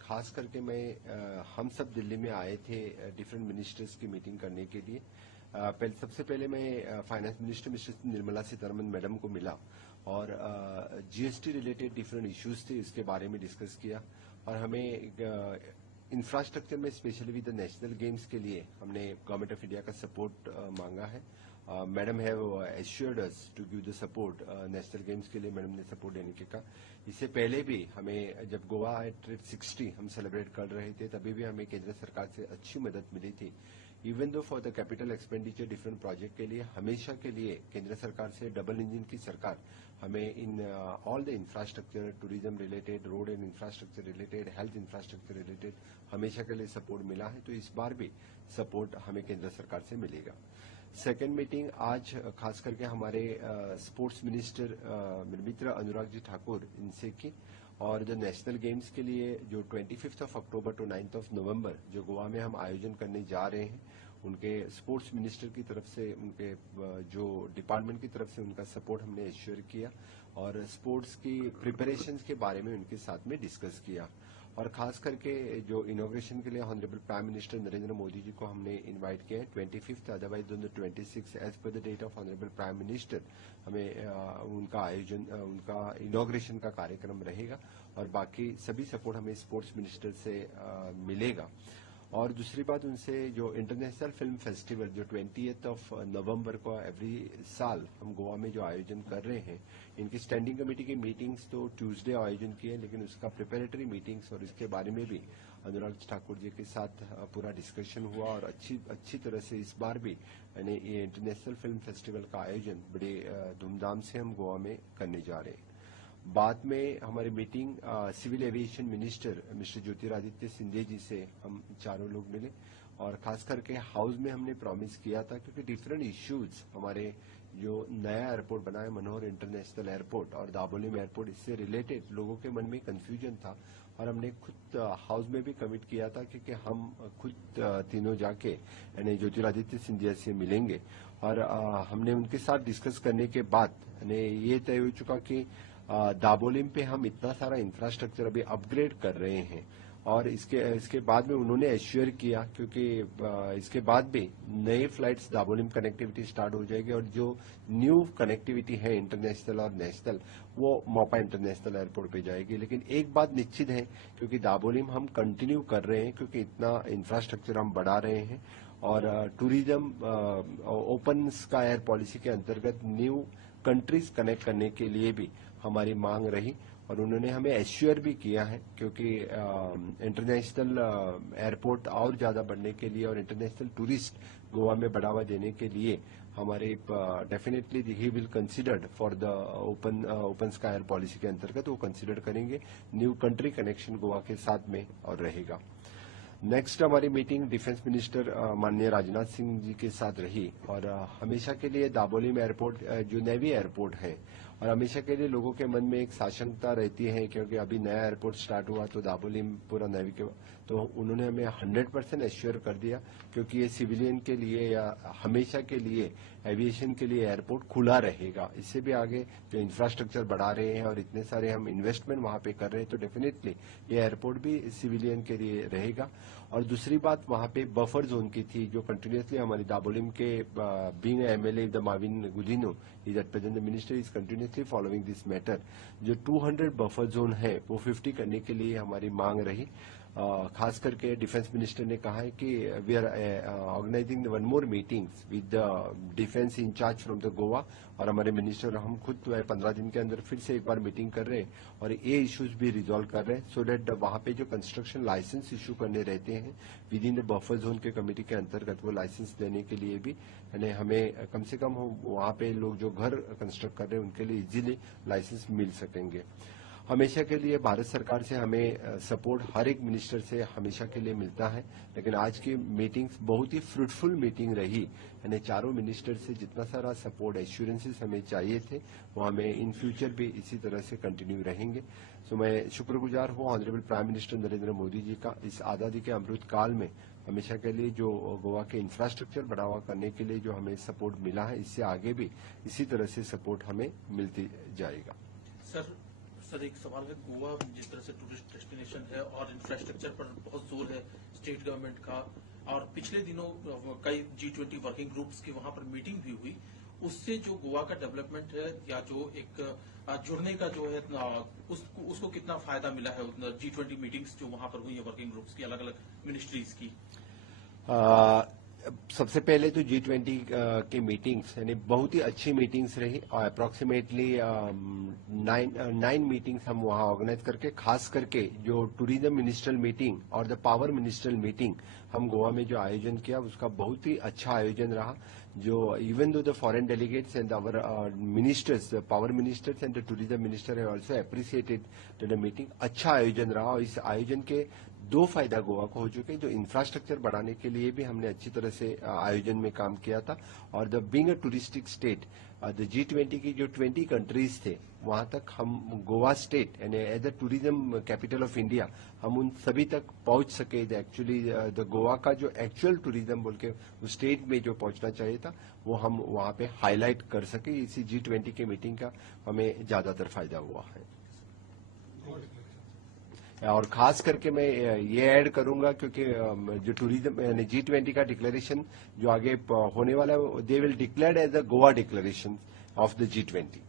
खास करके हम सब दिल्ली में आए थे डिफरेंट मिनिस्टर्स की मीटिंग करने के लिए। सबसे पहले मैं finance minister mister Nirmala Sitharaman madam को मिला और जीएसटी रिलेटेड डिफरेंट इश्यूज थे, इसके बारे में डिस्कस किया। और हमें इंफ्रास्ट्रक्चर में specially with the national games के लिए हमने गवर्नमेंट ऑफ इंडिया का सपोर्ट मांगा है। Madam have assured us to give the support. National games के लिए मैडम ने सपोर्ट देने के कहा। इससे पहले भी हमें जब गोवा ट्रिप 60 हम सेलिब्रेट कर रहे थे, तभी भी हमें केंद्र सरकार से अच्छी मदद मिली थी। Even though for the capital expenditure different project के लिए हमेशा के लिए केंद्र सरकार से डबल इंजन की सरकार हमें in all the infrastructure, tourism related, road and infrastructure related, health infrastructure related हमेशा के लिए सपोर्ट मिला है। तो इस बार भी सपोर्ट हमें केंद्र सरकार से मिलेगा। सेकेंड मीटिंग आज खास करके हमारे स्पोर्ट्स मिनिस्टर मित्र अनुराग जी ठाकुर इनसे की, और जो नेशनल गेम्स के लिए जो 25 अक्टूबर टू 9 नवंबर जो गोवा में हम आयोजन करने जा रहे हैं, उनके स्पोर्ट्स मिनिस्टर की तरफ से, उनके जो डिपार्टमेंट की तरफ से उनका सपोर्ट हमने एश्योर किया और स्पोर्ट्स की प्रिपरेशंस के बारे में उनके साथ में डिस्कस किया। और खास करके जो इनॉग्रेशन के लिए honourable prime minister Narendra Modi ji को हमने इनवाइट किया है 25, otherwise on the 26 as per the date of honourable prime minister हमें उनका आयोजन, उनका इनॉग्रेशन का कार्यक्रम रहेगा। और बाकी सभी सपोर्ट हमें स्पोर्ट्स मिनिस्टर से मिलेगा। और दूसरी बात, उनसे जो इंटरनेशनल फिल्म फेस्टिवल जो 20 नवंबर को एवरी साल हम गोवा में जो आयोजन कर रहे हैं, इनकी स्टैंडिंग कमेटी की मीटिंग्स तो ट्यूसडे आयोजन की है, लेकिन उसका प्रिपरेटरी मीटिंग्स और इसके बारे में भी अनुराग ठाकुर जी के साथ पूरा डिस्कशन हुआ। और अच्छी तरह से इस बार भी यानी ये इंटरनेशनल फिल्म फेस्टिवल का आयोजन बड़े धूमधाम से हम गोवा में करने जा रहे हैं। बाद में हमारी meeting civil aviation minister mister Jyotiraditya Scindia ji से हम चारों लोग मिले, और खास करके हाउस में हमने प्रॉमिस किया था, क्योंकि डिफरेंट इश्यूज हमारे जो नया एयरपोर्ट बना है मनोहर इंटरनेशनल एयरपोर्ट और दाबोलिम एयरपोर्ट, इससे रिलेटेड लोगों के मन में कंफ्यूजन था। और हमने खुद हाउस में भी कमिट किया था क्योंकि हम खुद तीनों जाके यानी ज्योतिरादित्य सिंधिया से मिलेंगे। और हमने उनके साथ डिस्कस करने के बाद ये तय हो चुका कि दाबोलिम पे हम इतना सारा इंफ्रास्ट्रक्चर अभी अपग्रेड कर रहे हैं, और इसके बाद में उन्होंने एश्योर किया, क्योंकि इसके बाद भी नए फ्लाइट्स दाबोलिम कनेक्टिविटी स्टार्ट हो जाएगी, और जो न्यू कनेक्टिविटी है इंटरनेशनल और नेशनल, वो मोपा इंटरनेशनल एयरपोर्ट पे जाएगी। लेकिन एक बात निश्चित है, क्योंकि दाबोलिम हम कंटिन्यू कर रहे हैं, क्योंकि इतना इंफ्रास्ट्रक्चर हम बढ़ा रहे हैं, और tourism open sky air policy के अंतर्गत न्यू कंट्रीज कनेक्ट करने के लिए भी हमारी मांग रही। और उन्होंने हमें एश्योर भी किया है, क्योंकि इंटरनेशनल एयरपोर्ट और ज्यादा बढ़ने के लिए और इंटरनेशनल टूरिस्ट गोवा में बढ़ावा देने के लिए हमारे definitely he will considered for the open sky air policy के अंतर्गत वो कंसिडर करेंगे। न्यू कंट्री कनेक्शन गोवा के साथ में और रहेगा। नेक्स्ट हमारी मीटिंग डिफेंस मिनिस्टर माननीय राजनाथ सिंह जी के साथ रही, और हमेशा के लिए दाबोलिम एयरपोर्ट जो नेवी एयरपोर्ट है, और हमेशा के लिए लोगों के मन में एक साशंकता रहती है, क्योंकि अभी नया एयरपोर्ट स्टार्ट हुआ तो दाबोलिम पूरा नेवी के, तो उन्होंने हमें 100% एश्योर कर दिया, क्योंकि ये सिविलियन के लिए या हमेशा के लिए एविएशन के लिए एयरपोर्ट खुला रहेगा। इससे भी आगे जो इंफ्रास्ट्रक्चर बढ़ा रहे हैं और इतने सारे हम इन्वेस्टमेंट वहां पे कर रहे हैं, तो डेफिनेटली ये एयरपोर्ट भी सिविलियन के लिए रहेगा। और दूसरी बात, वहां पे बफर जोन की थी, जो कंटिन्यूसली हमारी दाबोलिम के being MLA the Mauvin Godinho is at present the minister is continuously following this matter. जो 200 बफर जोन है वो 50 करने के लिए हमारी मांग रही। खास करके डिफेंस मिनिस्टर ने कहा है कि we are organizing one more meetings with the defence in charge from the Goa, और हमारे मिनिस्टर हम खुद 15 दिन के अंदर फिर से एक बार मीटिंग कर रहे हैं और ये इश्यूज भी रिजॉल्व कर रहे हैं, सो दैट वहां पे जो कंस्ट्रक्शन लाइसेंस इशू करने रहते हैं with in the buffer zone के कमेटी के अंतर्गत, वो लाइसेंस देने के लिए भी यानी हमें कम से कम वहां पे लोग जो घर कंस्ट्रक्ट कर रहे हैं उनके लिए इजीली लाइसेंस मिल सकेंगे। हमेशा के लिए भारत सरकार से हमें सपोर्ट हर एक मिनिस्टर से हमेशा के लिए मिलता है, लेकिन आज की मीटिंग्स बहुत ही फ्रूटफुल मीटिंग रही। यानी चारों मिनिस्टर से जितना सारा सपोर्ट एश्योरेंसेस हमें चाहिए थे, वो हमें इन फ्यूचर भी इसी तरह से कंटिन्यू रहेंगे। सो मैं शुक्रगुजार हूँ honourable prime minister Narendra Modi ji का, इस आजादी के अमृत काल में हमेशा के लिए जो गोवा के इंफ्रास्ट्रक्चर बढ़ावा करने के लिए जो हमें सपोर्ट मिला है, इससे आगे भी इसी तरह से सपोर्ट हमें मिलती जाएगा। सर एक सवाल है, गोवा जिस तरह से टूरिस्ट डेस्टिनेशन है और इंफ्रास्ट्रक्चर पर बहुत जोर है स्टेट गवर्नमेंट का, और पिछले दिनों कई G20 वर्किंग ग्रुप्स की वहां पर मीटिंग भी हुई, उससे जो गोवा का डेवलपमेंट है या जो एक जुड़ने का जो है उसको कितना फायदा मिला है G20 मीटिंग्स जो वहां पर हुई है वर्किंग ग्रुप्स की, अलग अलग मिनिस्ट्रीज की? सबसे पहले तो G20 की मीटिंग्स यानी बहुत ही अच्छी मीटिंग्स रही और अप्रोक्सीमेटली 9 मीटिंग्स हम वहां ऑर्गेनाइज करके, खास करके जो टूरिज्म मिनिस्ट्रियल मीटिंग और द पावर मिनिस्ट्रियल मीटिंग हम गोवा में जो आयोजन किया, उसका बहुत ही अच्छा आयोजन रहा। जो even though the foreign delegates and our ministers, power ministers and the tourism minister have also appreciated the meeting. अच्छा आयोजन रहा और इस आयोजन के दो फायदा गोवा को हो चुके। जो इंफ्रास्ट्रक्चर बढ़ाने के लिए भी हमने अच्छी तरह से आयोजन में काम किया था, और the being a touristic state, the G20 की जो 20 कंट्रीज थे वहां तक हम गोवा स्टेट यानी as a tourism capital of India हम उन सभी तक पहुंच सके। एक्चुअली द गोवा का जो एक्चुअल टूरिज्म बोल के उस स्टेट में जो पहुंचना चाहिए था, वो हम वहां पे हाईलाइट कर सके। इसी G20 की मीटिंग का हमें ज्यादातर फायदा हुआ है। और खास करके मैं ये ऐड करूंगा, क्योंकि जो टूरिज्म यानी G20 का डिक्लेरेशन जो आगे होने वाला है, they will declare as the Goa declaration of the G20।